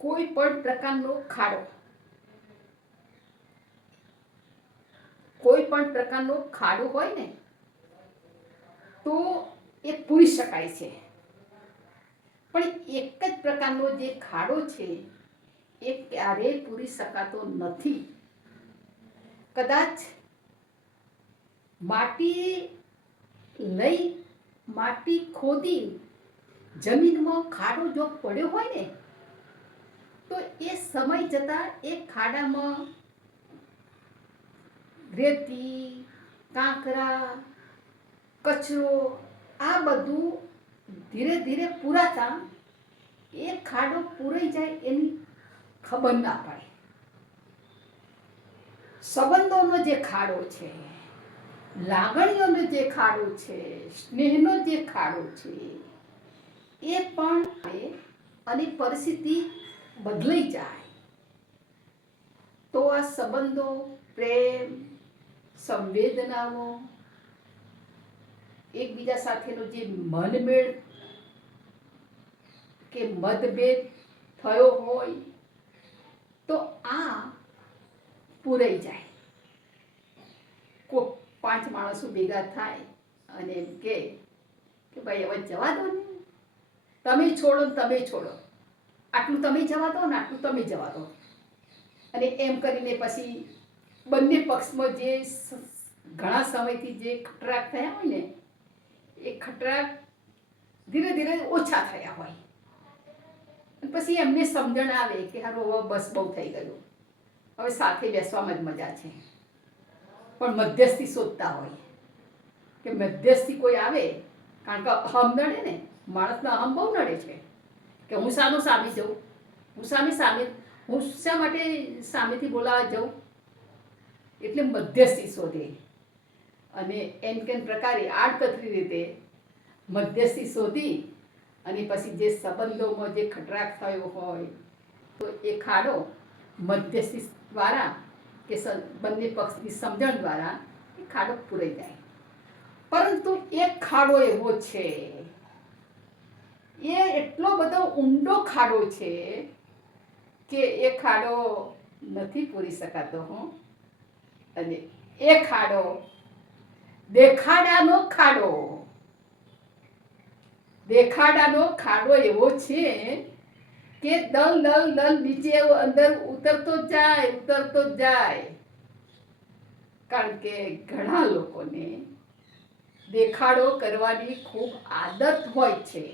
કોઈ પણ પ્રકારનો ખાડો, કોઈ પણ પ્રકારનો ખાડો હોય ને તો એ પૂરી શકાય છે, પણ એક જ પ્રકારનો જે ખાડો છે એ ક્યારેય પૂરી શકાતો નથી. કદાચ માટી ખોદી જમીનમાં ખાડો જો પડ્યો હોય ને તો એ સમય જતા એ ખાડામાં રેતી, કાંકરા, કચરો આ બધું ધીરે ધીરે પૂરાતા એ ખાડો પૂરાઈ જાય એની ખબર ના પડે. સંબંધોનો જે ખાડો છે, લાગણીઓનો જે ખાડો છે, સ્નેહનો જે ખાડો છે એ પણ અને પરિસ્થિતિ બદલાઈ જાય તો આ સંબંધો, પ્રેમ, સંવેદનાઓ, એકબીજા સાથેનો જે મનમેળ કે મતભેદ થયો હોય તો આ પૂરાઈ જાય. કોઈ 5 માણસો ભેગા થાય અને એમ કે ભાઈ હવે જવા દો ને, તમે છોડો ને તમે છોડો, આટલું તમે જવા દો ને આટલું તમે જવા દો, અને એમ કરીને પછી બંને પક્ષમાં જે ઘણા સમયથી જે ખટરાક થયા હોય ને એ ખટરાક ધીરે ધીરે ઓછા થયા હોય. પછી એમને સમજણ આવે કે હારું હવે બસ બહુ થઈ ગયું, હવે સાથે બેસવામાં જ મજા છે. પણ મધ્યસ્થી શોધતા હોય કે મધ્યસ્થી કોઈ આવે, કારણ કે અહમ નડે ને, માણસના અહમ બહુ નડે છે કે હું સાનું સામે જઉં, હું શા માટે સામેથી બોલાવા જાઉં. એટલે મધ્યસ્થી શોધે અને એમ કેમ પ્રકારે આડકતરી રીતે મધ્યસ્થી શોધી અને પછી જે સંબંધોમાં જે ખટરાક થયો હોય તો એ ખાડો મધ્યસ્થી દ્વારા કે બંને પક્ષની સમજણ દ્વારા એ ખાડો પૂરાઈ જાય. પરંતુ એક ખાડો એવો છે, એ એટલો બધો ઊંડો ખાડો છે કે એ ખાડો નથી પૂરી શકાતો. અને એ ખાડો દેખાડાનો ખાડો, દેખાડાનો ખાડો એવો છે કે દલ દલ દલ નીચે અંદર ઉતરતો જ જાય. કારણ કે ઘણા લોકોને દેખાડો કરવાની ખૂબ આદત હોય છે.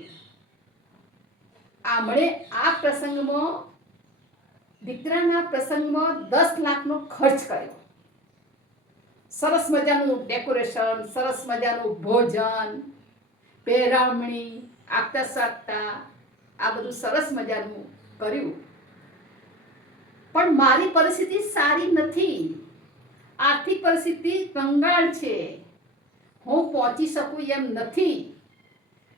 આમણે આ પ્રસંગમાં, દીકરાના પ્રસંગમાં 10 લાખનો ખર્ચ કર્યો. સરસ મજાનું ડેકોરેશન, સરસ મજાનું ભોજન, પહેરામણી, આગતા સાગતા આ બધું સરસ મજાનું કર્યું. પણ મારી પરિસ્થિતિ સારી નથી, આર્થિક પરિસ્થિતિ કંગાળ છે, હું પહોંચી શકું એમ નથી,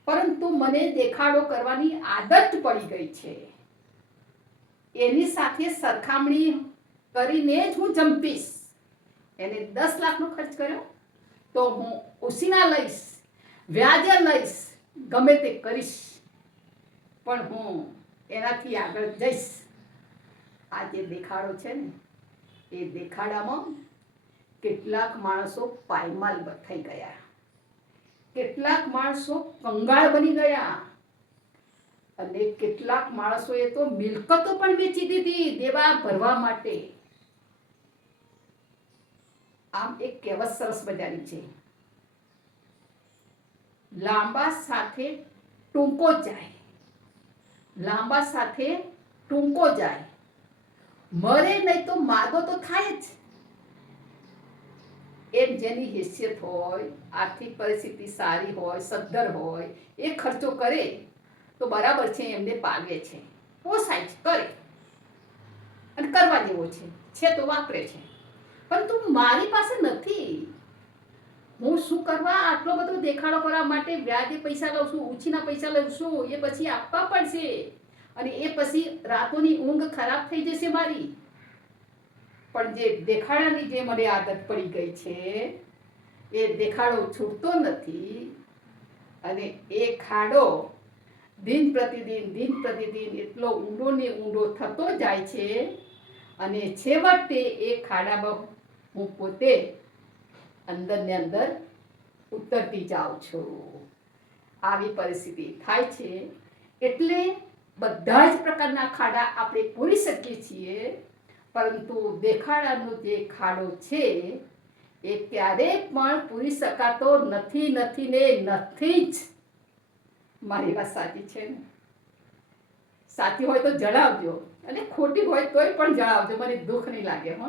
પરંતુ મને દેખાડો કરવાની આદત પડી ગઈ છે. એની સાથે સરખામણી કરીને જ હું જંપીશ. એને 10 લાખનો ખર્ચ કર્યો તો હું ઉસીના લઈશ, વ્યાજે લઈશ, ગમે તે કરીશ, પણ હું એનાથી આગળ જઈશ. આ જે દેખાડો છે ને એ દેખાડામાં કેટલાક માણસો પાયમાલ થઈ ગયા, કેટલાક માણસો કંગાળ બની ગયા અને કેટલાક માણસોએ તો મિલકતો પણ વેચી દીધી દેવા ભરવા માટે. આમ એક કહેવત સરસ મજાની છે, લાંબા સાથે ટૂંકો જાય, લાંબા સાથે ટૂંકો જાય, મરે નહીં તો માગો તો થાય જ. એમ જેની હેસિયત હોય, આર્થિક પરિસ્થિતિ સારી હોય, સદ્ધર હોય, એ ખર્ચો કરે તો બરાબર છે, એમને પાગે છે, પોસાય છે, કરે અને કરવા જેવો છે તો વાપરે છે. પરંતુ મારી પાસે નથી, હું શું કરવા આટલો બધો દેખાડો કરવા માટે વ્યાજે પૈસા લઉં છું, ઉછીના પૈસા લઉં છું, એ પછી આપવા પડશે અને એ પછી રાતોની ઊંઘ ખરાબ થઈ જશે મારી. પણ જે દેખાડાની જે મને આદત પડી ગઈ છે એ દેખાડો છૂટતો નથી અને એ ખાડો દિન પ્રતિદિન એટલો ઊંડો ને ઊંડો થતો જાય છે અને છેવટે એ ખાડામાં હું પોતે અંદર ને અંદર ઉતરતી જાઉં છું. આવી પરિસ્થિતિ થાય છે. એટલે બધા જ પ્રકારના ખાડા આપણે પૂરી શકીએ છીએ, પરંતુ દેખાડાનો જે ખાડો છે એ ક્યારેય પણ પૂરી શકાતો નથી ને નથી જ. મારી વાત સાચી છે ને? સાચી હોય તો જણાવજો અને ખોટી હોય તોય પણ જણાવજો, મને દુઃખ નહીં લાગે હો.